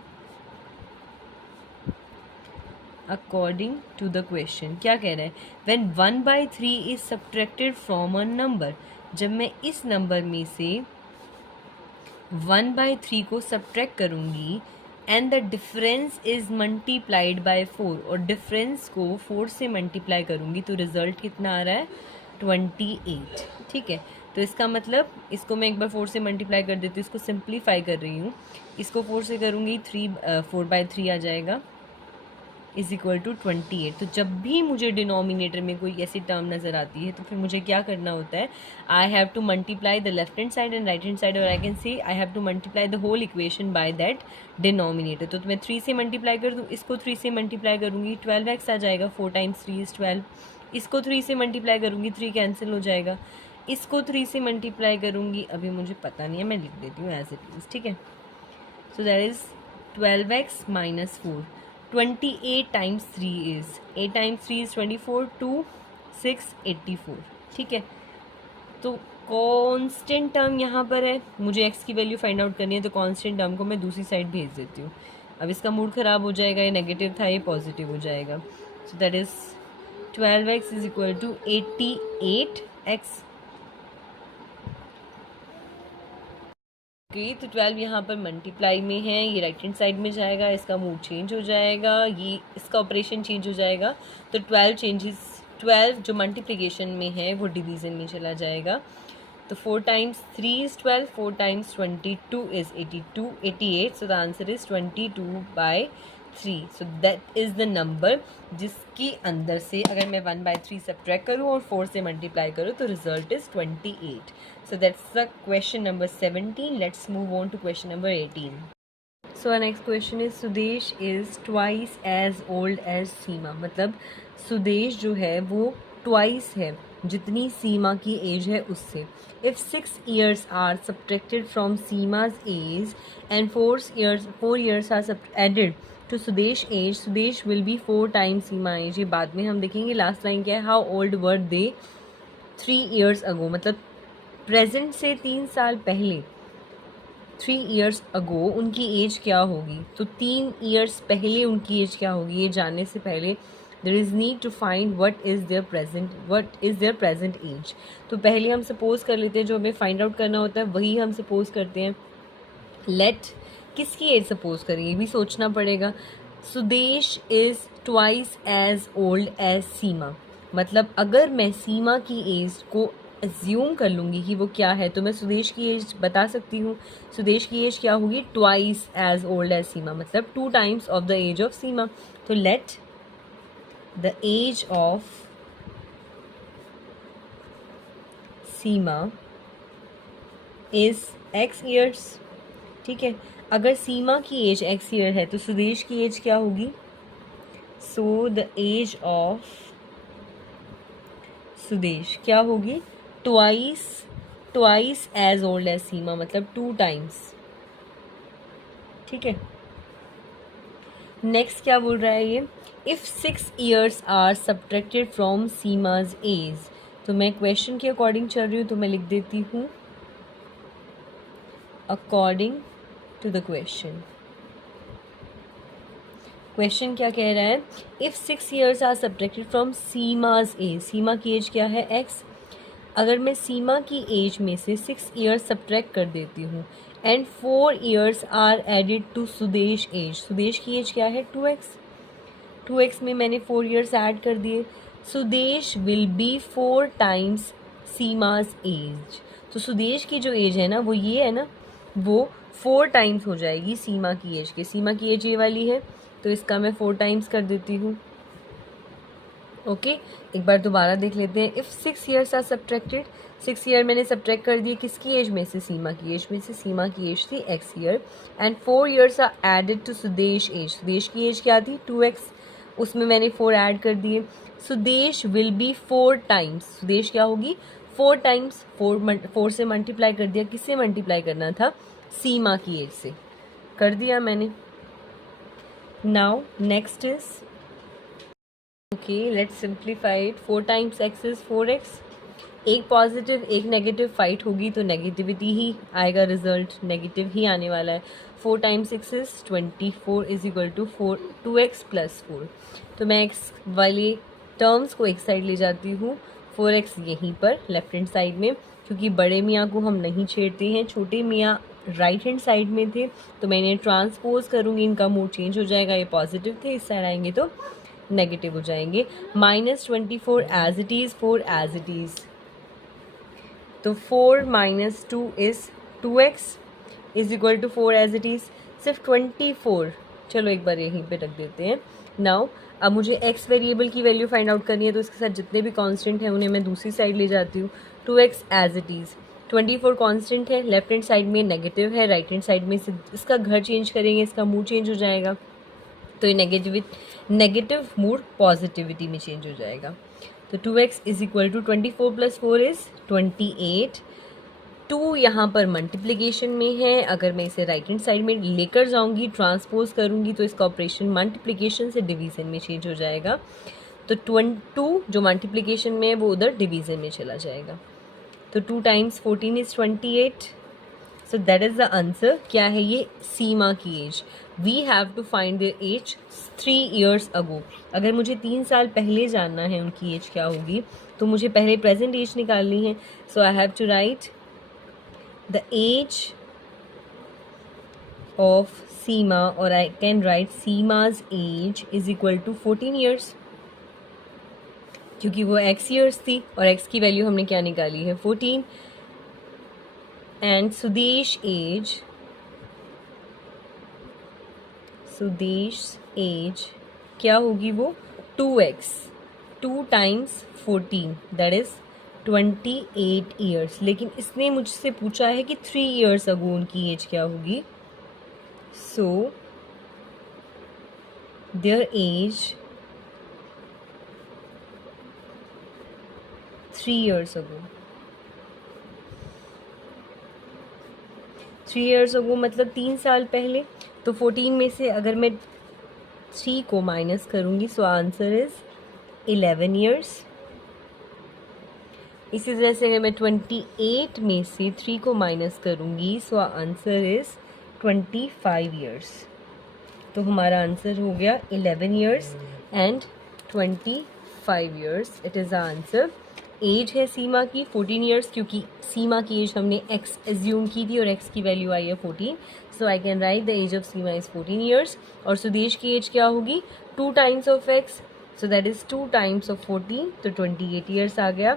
According to the question क्या कह रहा है, when 1/3 is subtracted from a number, जब मैं इस नंबर में से 1/3 को सब्ट्रैक्ट करूँगी and the difference is multiplied by 4, और डिफरेंस को 4 से मल्टीप्लाई करूँगी तो रिजल्ट कितना आ रहा है, 28। ठीक है, तो इसका मतलब इसको मैं एक बार 4 से मल्टीप्लाई कर देती हूँ, इसको सिंप्लीफाई कर रही हूँ, इसको 4 से करूँगी 4/3 आ जाएगा इज इक्वल टू 28। तो जब भी मुझे डिनोमिनेटर में कोई ऐसी टर्म नज़र आती है तो फिर मुझे क्या करना होता है, I have to multiply the left hand side and right hand side, और I can say I have to multiply the whole equation by that denominator. तो मैं 3 से मल्टीप्लाई कर दूँ, इसको 3 से मल्टीप्लाई करूँगी 12x आ जाएगा, 4 टाइम्स 3 इज़ 12। इसको 3 से मल्टीप्लाई करूँगी 3 कैंसिल हो जाएगा, इसको 3 से मल्टीप्लाई करूँगी, अभी मुझे पता नहीं है, मैं लिख देती हूँ एज इट इज़। ठीक है, सो that is 12x minus 4। 28 times 3 is 8 times 3 is 24, 2 6 84। ठीक है, तो कांस्टेंट टर्म यहाँ पर है, मुझे x की वैल्यू फाइंड आउट करनी है, तो कांस्टेंट टर्म को मैं दूसरी साइड भेज देती हूँ। अब इसका मूड ख़राब हो जाएगा, ये नेगेटिव था ये पॉजिटिव हो जाएगा। So that is 12x is equal to 88x। Okay, तो 12 यहाँ पर मल्टीप्लाई में है, ये राइट हैंड साइड में जाएगा, इसका मूड चेंज हो जाएगा, ये इसका ऑपरेशन चेंज हो जाएगा। तो 12 जो मल्टीप्लिकेशन में है वो डिवीज़न में चला जाएगा। तो 4 times 3 is 12, 4 times 22 is 88, so the answer is 22/3. So that is the number जिसके अंदर से अगर मैं 1/3 सब्ट्रैक्ट करूँ और 4 से मल्टीप्लाई करूँ तो result is 28. So that's the question number 17. Let's move on to question number 18. So our next question is Sudesh is twice as old as Seema. मतलब सुदेश जो है वो ट्वाइस है जितनी सीमा की एज है उससे. If 6 years are subtracted from Seema's age and 4 years are added to Sudesh age, Sudesh will be 4 times Seema age. ये बाद में हम देखेंगे. लास्ट लाइन क्या है? How old were they 3 years ago. मतलब प्रेजेंट से 3 साल पहले 3 years ago उनकी एज क्या होगी. तो 3 years पहले उनकी एज क्या होगी ये जानने से पहले there is need to find what is their present age. तो पहले हम सपोज कर लेते हैं, जो हमें फाइंड आउट करना होता है वही हम सपोज करते हैं. लेट किसकी एज सपोज करें ये भी सोचना पड़ेगा. Sudesh is twice as old as Seema. मतलब अगर मैं सीमा की एज को एज्यूम कर लूँगी कि वो क्या है तो मैं सुदेश की एज बता सकती हूँ. सुदेश की एज क्या होगी? Twice as old as Seema, मतलब 2 times of the age of Seema. तो let the age of Seema is x years. ठीक है, अगर सीमा की एज x ईयर है तो सुदेश की एज क्या होगी? So the age of Sudesh क्या होगी? Twice as old as Seema, मतलब 2 times. ठीक है, नेक्स्ट क्या बोल रहा है ये? If 6 years are subtracted from Seema's age. तो मैं क्वेश्चन के अकॉर्डिंग चल रही हूँ तो मैं लिख देती हूँ according to the question. Question क्या कह रहा है? If 6 years are subtracted from Seema's age. Seema की एज क्या है? x. अगर मैं सीमा की एज में से 6 years सब्ट्रैक्ट कर देती हूँ and 4 years are added to Sudesh age. Sudesh की एज क्या है? 2x में मैंने 4 years ऐड कर दिए. Sudesh will be 4 times Seema's age. तो सुदेश की जो एज है ना वो ये है ना, वो 4 times हो जाएगी सीमा की एज के. सीमा की एज ये वाली है तो इसका मैं 4 times कर देती हूँ. ओके, एक बार दोबारा देख लेते हैं. If 6 years are subtracted, 6 year मैंने सब्ट्रैक्ट कर दिए किसकी एज में से? सीमा की एज में से. सीमा की एज थी x year and 4 years are added to Sudesh age. Sudesh की एज क्या थी? 2x. उसमें मैंने 4 ऐड कर दिए. Sudesh will be 4 times. Sudesh क्या होगी? 4 times. 4 से मल्टीप्लाई कर दिया. किससे मल्टीप्लाई करना था? सीमा की एज से. कर दिया मैंने. Now next is okay, let's simplify it. 4 times x is 4x. एक पॉजिटिव एक नेगेटिव फाइट होगी तो नेगेटिविटी ही आएगा, रिजल्ट नेगेटिव ही आने वाला है. 4 times 6 is 24 is equal to 2x + 4. तो मैं x वाले टर्म्स को एक साइड ले जाती हूँ, 4x यहीं पर लेफ्ट हैंड साइड में, क्योंकि बड़े मियाँ को हम नहीं छेड़ते हैं. छोटे मियाँ राइट हैंड साइड में थे तो मैं इन्हें ट्रांसपोज करूँगी, इनका मूड चेंज हो जाएगा. ये पॉजिटिव थे, इस साइड आएंगे तो नेगेटिव हो जाएंगे. -24 as it is, 4 as it is. तो 4 - 2 is 2x is equal to 4 as it is. सिर्फ 24. चलो एक बार यहीं पे रख देते हैं. नाउ अब मुझे x वेरिएबल की वैल्यू फाइंड आउट करनी है तो इसके साथ जितने भी कांस्टेंट हैं उन्हें मैं दूसरी साइड ले जाती हूँ. 2x as it is. 24 constant है, लेफ्ट हैंड साइड में नेगेटिव है, राइट हैंड साइड में से इसका घर चेंज करेंगे, इसका मूड चेंज हो जाएगा. तो ये नेगेटिव मूड पॉजिटिविटी में चेंज हो जाएगा. तो 2x is equal to 24 + 4 is 28. 2 यहाँ पर मल्टीप्लिकेशन में है, अगर मैं इसे राइट हैंड साइड में लेकर जाऊँगी, ट्रांसपोज करूँगी तो इसका ऑपरेशन मल्टीप्लिकेशन से डिवीज़न में चेंज हो जाएगा. तो 2 जो मल्टीप्लिकेशन में है वो उधर डिवीज़न में चला जाएगा. तो 2 times 14 is 28. So that is the answer. क्या है ये? सीमा की age. We have to find their age 3 years ago. अगर मुझे 3 साल पहले जानना है उनकी एज क्या होगी तो मुझे पहले प्रेजेंट एज निकालनी है. So I have to write the age of Seema, और I can write Seema's age is equal to 14 years, क्योंकि वो x ईयर्स थी और x की वैल्यू हमने क्या निकाली है 14. एंड सुदेश एज क्या होगी वो 2x, 2 times 14 that is 28 years. लेकिन इसने मुझसे पूछा है कि 3 ईयर्स अगो उनकी एज क्या होगी. So their age 3 years ago, 3 years ago मतलब 3 साल पहले. तो 14 में से अगर मैं 3 को माइनस करूँगी सो आंसर इज 11 ईयर्स. इसी तरह से अगर मैं 28 में से 3 को माइनस करूँगी सो आंसर इज 25 ईयर्स. तो हमारा आंसर हो गया 11 years and 25 years. It is the answer. Age है सीमा की 14 ईयर्स, क्योंकि सीमा की एज हमने x एज्यूम की थी और x की वैल्यू आई है 14. So I can write the age of Seema is 14 years. और सुदेश की एज क्या होगी 2 times of x, so that is 2 times of 14, तो 28 ईयर्स आ गया.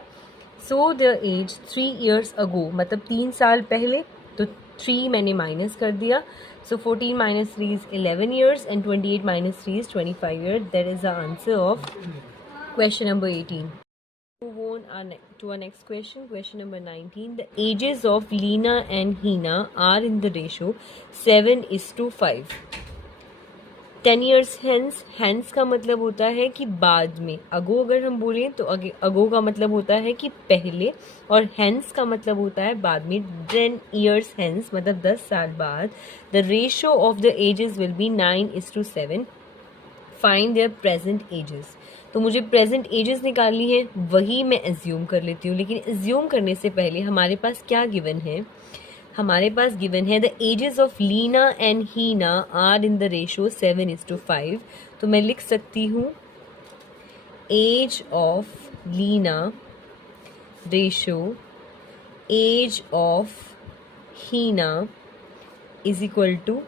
So the age 3 years ago मतलब 3 साल पहले, तो 3 मैंने माइनस कर दिया. सो 14 minus 3 is 11 years and 28 minus 3 is 25 years. That is the answer of question number 18. Move on to our next question. Question number 19. The ages of Leena and Hina are in the ratio 7:5. 10 years hence. Hence का मतलब होता है कि बाद में. अगो अगर हम बोलें तो अगो का मतलब होता है कि पहले, और hence का मतलब होता है बाद में. 10 years hence मतलब 10 साल बाद. The ratio of the ages will be 9:7. Find their present ages. तो मुझे प्रेजेंट एजेस निकालनी है, वही मैं एज्यूम कर लेती हूँ. लेकिन एज्यूम करने से पहले हमारे पास क्या गिवन है, हमारे पास गिवन है the ages of Leena and Heena are in the ratio 7:5. तो मैं लिख सकती हूँ age of Leena ratio age of Heena is equal to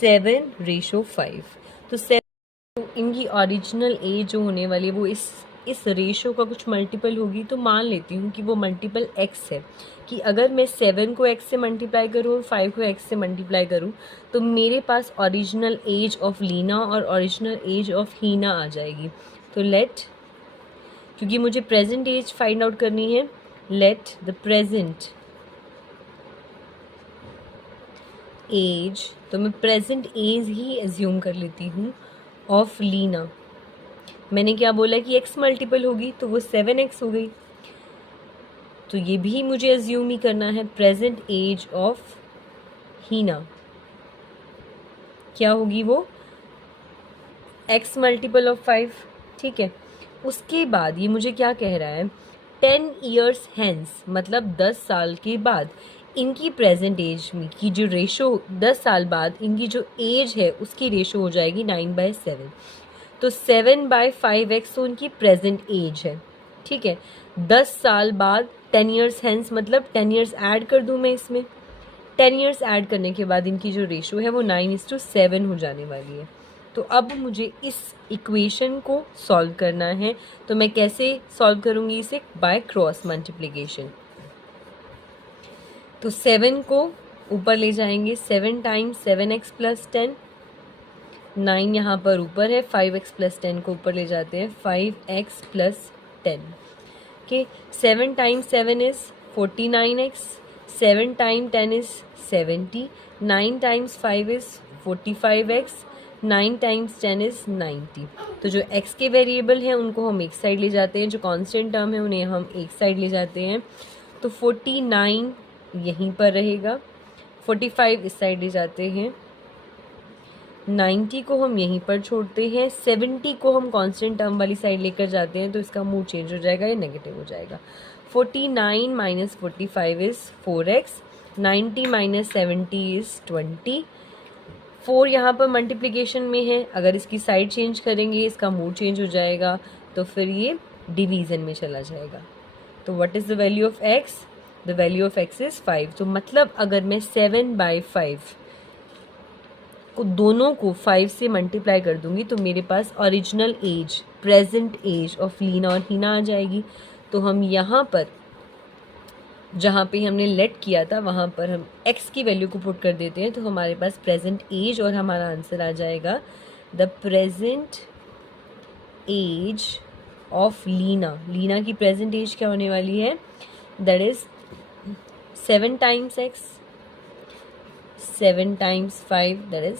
7:5. तो 7 इनकी ओरिजिनल एज जो होने वाली है वो इस रेशो का कुछ मल्टीपल होगी. तो मान लेती हूँ कि वो मल्टीपल x है, कि अगर मैं 7 को x से मल्टीप्लाई करूँ और 5 को x से मल्टीप्लाई करूँ तो मेरे पास ओरिजिनल एज ऑफ लीना और ओरिजिनल एज ऑफ हीना आ जाएगी. तो क्योंकि मुझे प्रेजेंट एज फाइंड आउट करनी है, लेट द प्रेजेंट एज, तो मैं प्रेजेंट एज ही एज्यूम कर लेती हूँ ऑफ लीना. मैंने क्या बोला कि x मल्टीपल होगी तो वो 7x हो गई. तो ये भी मुझे एज्यूम ही करना है. प्रेजेंट एज ऑफ हीना क्या होगी, वो x मल्टीपल ऑफ 5. ठीक है. उसके बाद ये मुझे क्या कह रहा है 10 ईयर्स हैंस मतलब 10 साल के बाद इनकी प्रेजेंट एज में की जो रेशो 10 साल बाद इनकी जो एज है उसकी रेशो हो जाएगी 9/7. तो 7/5x तो उनकी प्रेजेंट एज है. ठीक है. 10 साल बाद 10 ईयर्स हैंस मतलब 10 ईयर्स ऐड कर दूं मैं इसमें. 10 ईयर्स ऐड करने के बाद इनकी जो रेशो है वो 9:7 हो जाने वाली है. तो अब मुझे इस इक्वेशन को सॉल्व करना है. तो मैं कैसे सॉल्व करूँगी इसे, बाय क्रॉस मल्टीप्लिकेशन. तो 7 को ऊपर ले जाएंगे, 7 टाइम्स 7x प्लस 10, 9 यहाँ पर ऊपर है, 5x प्लस 10 को ऊपर ले जाते हैं, 5x plus 10. Okay. 7 times 7 is 49x, 7 time 10 is 70, 9 times 5 is 45x, 9 times 10 is 90. तो जो x के वेरिएबल हैं उनको हम एक साइड ले जाते हैं, जो कांस्टेंट टर्म है उन्हें हम एक साइड ले जाते हैं. तो 49 यहीं पर रहेगा, 45 इस साइड ले जाते हैं, 90 को हम यहीं पर छोड़ते हैं, 70 को हम कांस्टेंट टर्म वाली साइड लेकर जाते हैं. तो इसका मूड चेंज हो जाएगा, ये नेगेटिव हो जाएगा. 49 minus 45 is 4x, 90 minus 70 is 20. 4 यहाँ पर मल्टीप्लिकेशन में है, अगर इसकी साइड चेंज करेंगे इसका मूड चेंज हो जाएगा, तो फिर ये डिवीज़न में चला जाएगा. तो what is the value of x? The value of x is 5. तो मतलब अगर मैं 7/5 को दोनों को 5 से मल्टीप्लाई कर दूंगी तो मेरे पास original age, present age of Leena और हीना आ जाएगी। तो हम यहाँ पर जहाँ पे हमने लेट किया था वहाँ पर हम x की वैल्यू को पुट कर देते हैं तो हमारे पास प्रेजेंट एज और हमारा आंसर आ जाएगा the present age of Leena. Leena की प्रेजेंट एज क्या होने वाली है, that is 7 times x, 7 times 5 that is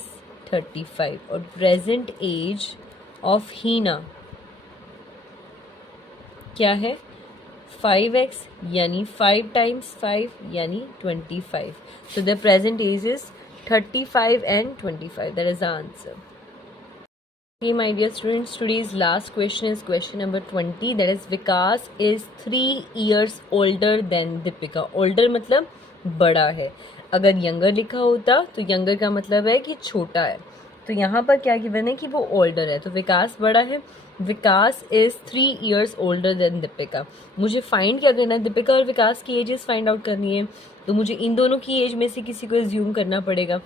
35। और प्रेजेंट एज ऑफ हीना क्या है, 5x यानी 5 टाइम्स 5 यानी 25। So the present age is 35 and 25. That is the answer. Okay, my dear students, today's last question is question number 20. That is Vikas is 3 years older than Deepika. Older मतलब बड़ा है। अगर younger लिखा होता तो younger का मतलब है कि छोटा है। तो यहाँ पर क्या गिवन है कि वो ओल्डर है, तो विकास बड़ा है। Vikas is 3 years older than Deepika. मुझे फाइंड क्या करना है, दीपिका और विकास की एजेस फाइंड आउट करनी है। तो मुझे इन दोनों की एज में से किसी को एज्यूम करना पड़ेगा।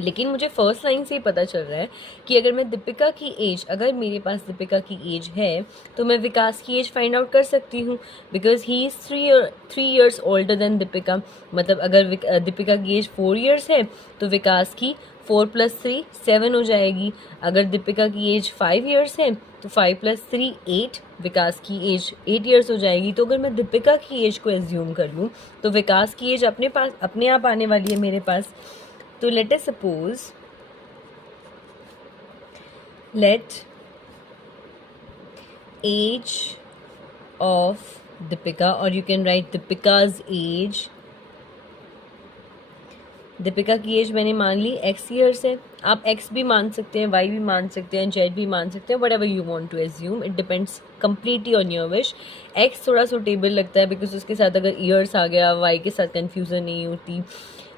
लेकिन मुझे फर्स्ट लाइन से ही पता चल रहा है कि अगर मैं दीपिका की एज, अगर मेरे पास दीपिका की एज है तो मैं विकास की एज फाइंड आउट कर सकती हूँ, because he is 3 years older than Deepika. मतलब अगर दीपिका की एज 4 years है तो विकास की 4 + 3 7 हो जाएगी। अगर दीपिका की एज 5 years है तो 5 + 3 8, विकास की एज 8 years हो जाएगी। तो अगर मैं दीपिका की एज को एज्यूम कर लूँ तो विकास की एज अपने आप आने वाली है मेरे पास। तो let us suppose, let age of Deepika, or you can write Deepika's age. Deepika की एज मैंने मान ली x years है। आप x भी मान सकते हैं, y भी मान सकते हैं, z भी मान सकते हैं, whatever you want to assume, it depends completely on your wish। x थोड़ा सुटेबल लगता है बिकॉज उसके साथ अगर ईयर्स आ गया, y के साथ कन्फ्यूज़न नहीं होती,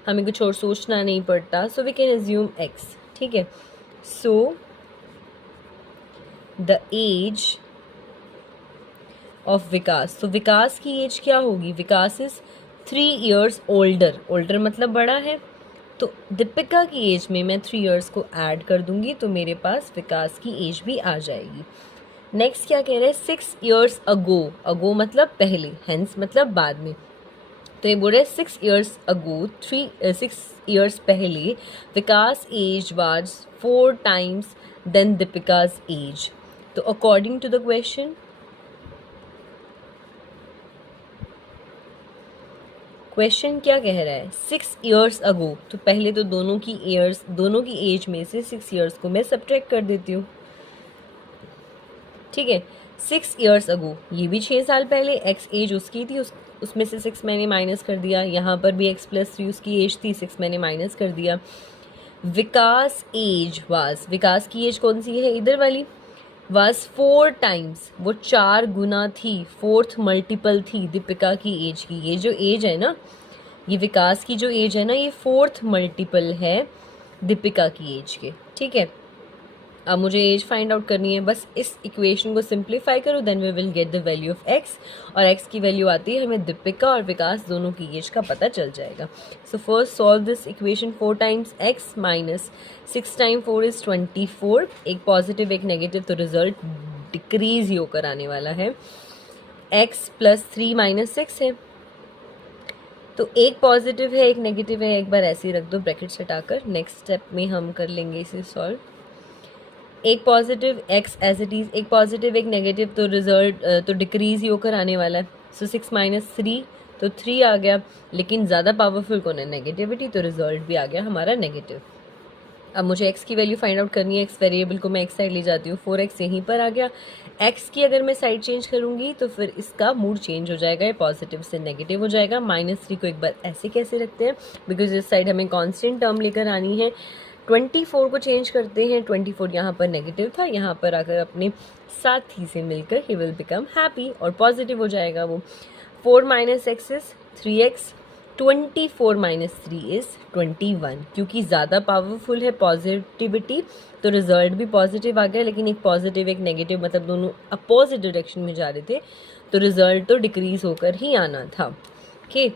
हमें कुछ और सोचना नहीं पड़ता। So we can assume x, ठीक है। So the age of Vikas, तो विकास की एज क्या होगी, Vikas is 3 years older. Older मतलब बड़ा है। तो दीपिका की एज में मैं 3 years को ऐड कर दूंगी तो मेरे पास विकास की एज भी आ जाएगी। नेक्स्ट क्या कह रहे हैं, 6 years अगो। अगो मतलब पहले, हेंस मतलब बाद में। तो ये बोल रहे 6 years अगो, 6 years पहले Vikas age was 4 times than Deepika's age. तो अकॉर्डिंग टू द क्वेश्चन क्या कह रहा है, 6 years अगो। तो पहले तो दोनों की एज में से 6 years को मैं सब्ट्रैक्ट कर देती हूँ, ठीक है। 6 years अगो, ये भी 6 साल पहले, एक्स एज उसकी थी, उसमें से 6 मैंने माइनस कर दिया। यहाँ पर भी x + 3 उसकी एज थी, 6 मैंने माइनस कर दिया। विकास एज वाज, विकास की एज कौन सी है, इधर वाली, वाज 4 times, वो 4 गुना थी, 4th मल्टीपल थी दीपिका की एज की। ये जो एज है ना, ये विकास की जो एज है ना, ये 4th मल्टीपल है दीपिका की एज के, ठीक है। अब मुझे एज फाइंड आउट करनी है, बस इस इक्वेशन को सिंप्लीफाई करो, then we will get the value of x। और x की वैल्यू आती है हमें दीपिका और विकास दोनों की एज का पता चल जाएगा। So first solve this equation, 4 times x minus 6 times 4 is 24। एक पॉजिटिव एक नेगेटिव, तो रिजल्ट डिक्रीज ही होकर आने वाला है। x + 3 - 6 है, तो एक पॉजिटिव है एक नेगेटिव है, एक बार ऐसे ही रख दो ब्रैकेट हटाकर। नेक्स्ट स्टेप में हम कर लेंगे इसे सॉल्व। एक positive x as it is, एक पॉजिटिव एक नेगेटिव, तो रिजल्ट तो डिक्रीज ही होकर आने वाला है। सो 6 - 3 तो 3 आ गया, लेकिन ज़्यादा पावरफुल कौन है, नेगेटिविटी, तो रिजल्ट भी आ गया हमारा नेगेटिव। अब मुझे x की वैल्यू फाइंड आउट करनी है। x वेरिएबल को मैं x साइड ले जाती हूँ, 4x यहीं पर आ गया। x की अगर मैं साइड चेंज करूँगी तो फिर इसका मूड चेंज हो जाएगा, ये पॉजिटिव से नेगेटिव हो जाएगा। -3 को एक बार ऐसे कैसे रखते हैं, बिकॉज इस साइड हमें कॉन्स्टेंट टर्म लेकर आनी है। 24 को चेंज करते हैं, 24 यहाँ पर नेगेटिव था, यहाँ पर आकर अपने साथी से मिलकर ही विल बिकम हैप्पी और पॉजिटिव हो जाएगा वो। 4 - x इज 3x, 24 - 3 इज 21। क्योंकि ज़्यादा पावरफुल है पॉजिटिविटी तो रिजल्ट भी पॉजिटिव आ गया, लेकिन एक पॉजिटिव एक नेगेटिव मतलब दोनों अपोजिट डायरेक्शन में जा रहे थे, तो रिजल्ट तो डिक्रीज होकर ही आना था। ओके,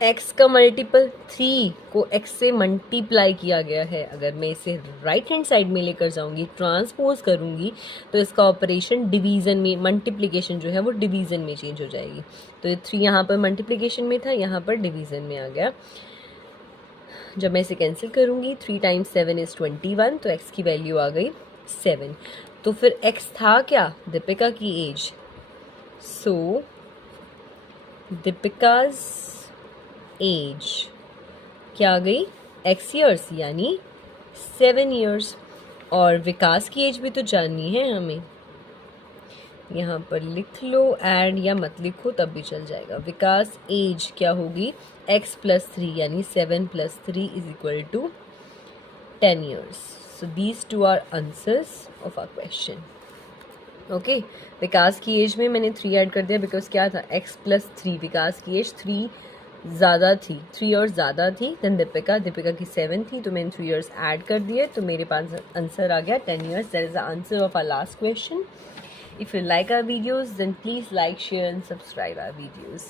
x का मल्टीपल 3 को x से मल्टीप्लाई किया गया है। अगर मैं इसे राइट हैंड साइड में लेकर जाऊंगी, ट्रांसपोज करूंगी, तो इसका ऑपरेशन डिवीज़न में, मल्टीप्लिकेशन जो है वो डिवीज़न में चेंज हो जाएगी। तो ये 3 यहाँ पर मल्टीप्लिकेशन में था, यहाँ पर डिवीज़न में आ गया। जब मैं इसे कैंसिल करूंगी, 3 टाइम्स 7 इज़ 21, तो x की वैल्यू आ गई 7। तो फिर x था क्या? दीपिका की एज। सो दीपिकाज एज क्या आ गई? x ईयर्स, यानी 7 ईयर्स। और विकास की एज भी तो जाननी है हमें। यहाँ पर लिख लो, ऐड या मत लिखो तब भी चल जाएगा। विकास एज क्या होगी? x प्लस 3, यानी 7 plus 3 is equal to 10 years. So these two are answers of our question. Okay, Vikas की एज में मैंने 3 ऐड कर दिया, बिकॉज क्या था? x प्लस 3, विकास की एज 3 ज़्यादा थी, 3 ईयर्स ज़्यादा थी देन दीपिका की 7 थी, तो मैंने 3 ईयर्स ऐड कर दिए, तो मेरे पास आंसर आ गया 10 years. That is the answer of our last question. If you like our videos, then please like, share and subscribe our videos.